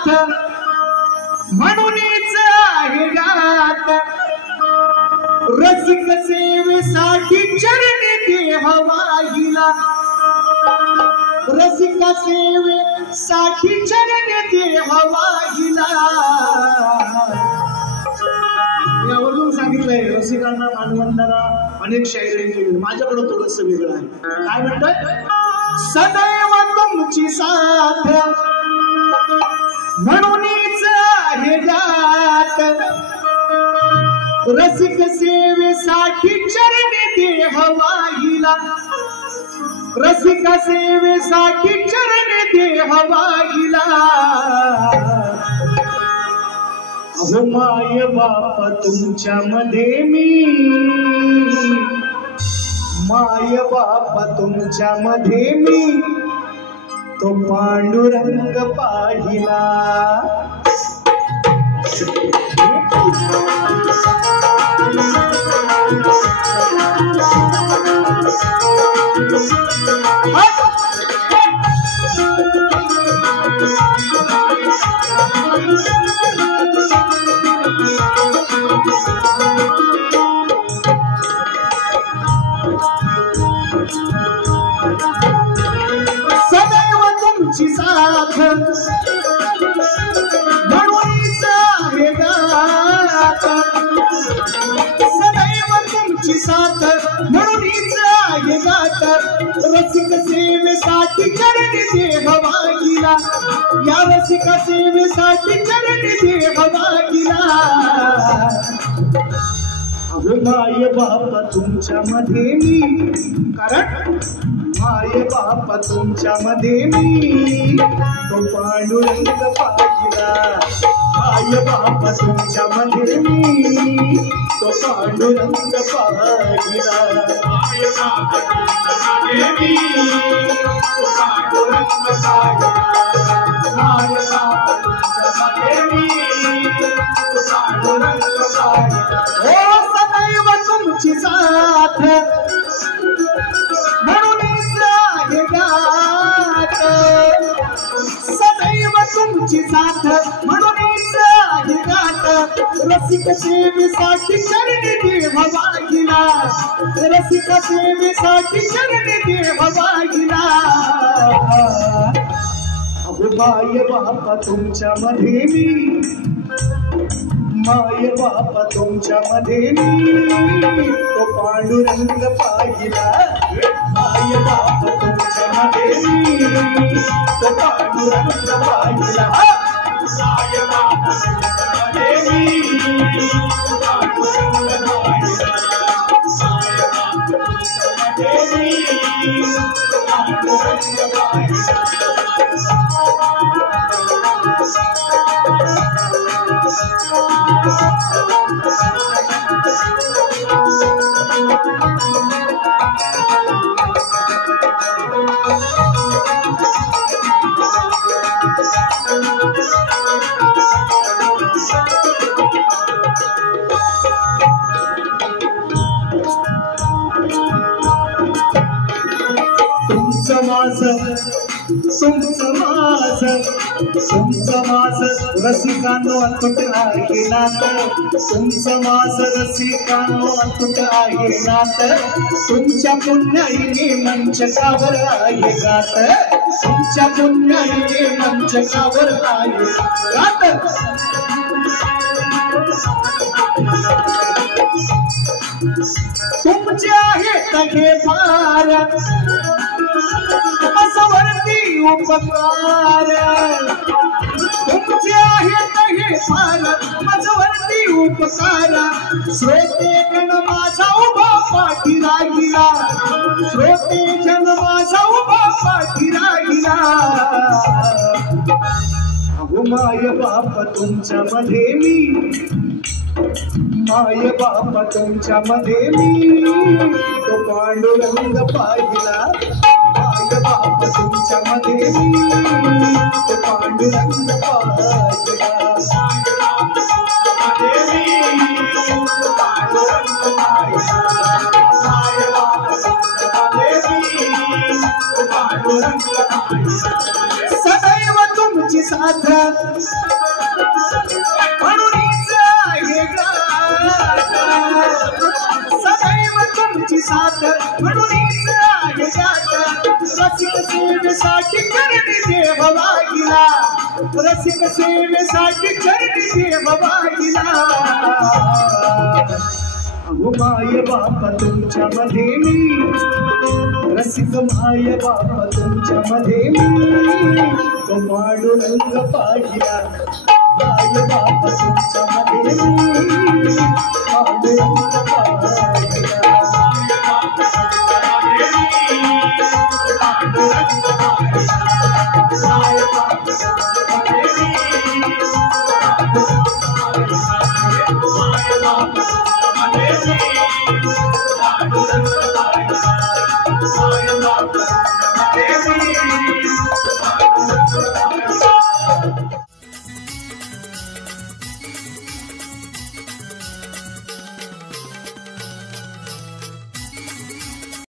साथ म्हणूनच आहे गात रसिक सेवेसाठी चरणी देह वाहिला रसिका सेवेसाठी चरणी देह वाहिला यावरून सांगितलंय रसिकांना मानवंतांना अनेक शायरी केली माझ्याकडे थोडस वेगळं आहे काय म्हणतोय सदैव तुमची साथ म्हणूनच आहे गात रसिक सेवेसाठी चरणी देह वाहिला रसिका सेवेसाठी चरणी देह वाहिला अहो माय बाप तुमच्या मध्ये मी माय बाप तुमच्या मध्ये मी तो पांडुरंग पाहिला सदैव तुमची साथ म्हणूनच आहे गात सदैव तुमची साथ म्हणूनच आहे गात रसिक सेवेसाठी चरणी देह वाहिला या रसिक सेवेसाठी चरणी देह वाहिला अहो माय बाप तुमच्या मध्ये मी कारण माय बाप तुमच्या मध्ये मी तो पांडुरंग पाहिला माय बाप तुमच्या मध्ये मी तो पांडुरंग पाहिला माय बाप तुमच्या मध्ये मी तो पांडुरंग पाहिला माय बाप तुमच्या मध्ये मी तो पांडुरंग पाहिला ओ सदैव तुमची साथ सदैव तुमची साथ म्हणूनच आहे गात रसिक सेवेसाठी चरणी देह वाहिला रसिक सेवेसाठी चरणी देह वाहिला अहो माय बाप तुमच्या मध्ये मी माय बाप तुमच्या मध्ये मी तो पांडुरंग पाहिला माय बाप तुमच्या मध्ये मी तो पांडुरंग पाहिला माय बाप तुमच्या मध्ये मी तो पांडुरंग पाहिला माय बाप तुमच्या मध्ये मी तो पांडुरंग पाहिला तुमचं माझ रसिकांनो अतुट आहे नात तुमचं माझ रसिकांनो अतुट आहे नात तुमच्या पुण्याईने मंचकावर आहे गात तुमच्या पुण्याईने मंचकावर आहे गात तुमचे आहेत हे फार असवरती उपकार तुमचे आहेत हे फार असवरती उपकार श्रोते जन माझा उभा पाठी राहिला श्रोते जन माझा उभा पाठी राहिला अहो माय बाप तुमच्या मध्ये मी माय बाप तुमच्या मध्ये मी तो पांडुरंग पाहिला माय बाप तुमच्या मध्ये मी तो पांडुरंग पाहिला सदैव तुमची तुमची साथ म्हणूनच आहे गात सदैव तुमची साथ म्हणूनच आहे गात रसिक सेवेसाठी चरणी देव वाहिला रसिक सेवेसाठी चरणी देव वाहिला अहो माय बाप तुमच्या मध्ये मी रसिक माय बाप तुमच्या मध्ये मी तो पांडुरंग पाहिला माय बाप तुमच्या मध्ये मी पांडुरंग पाहिला Thank you.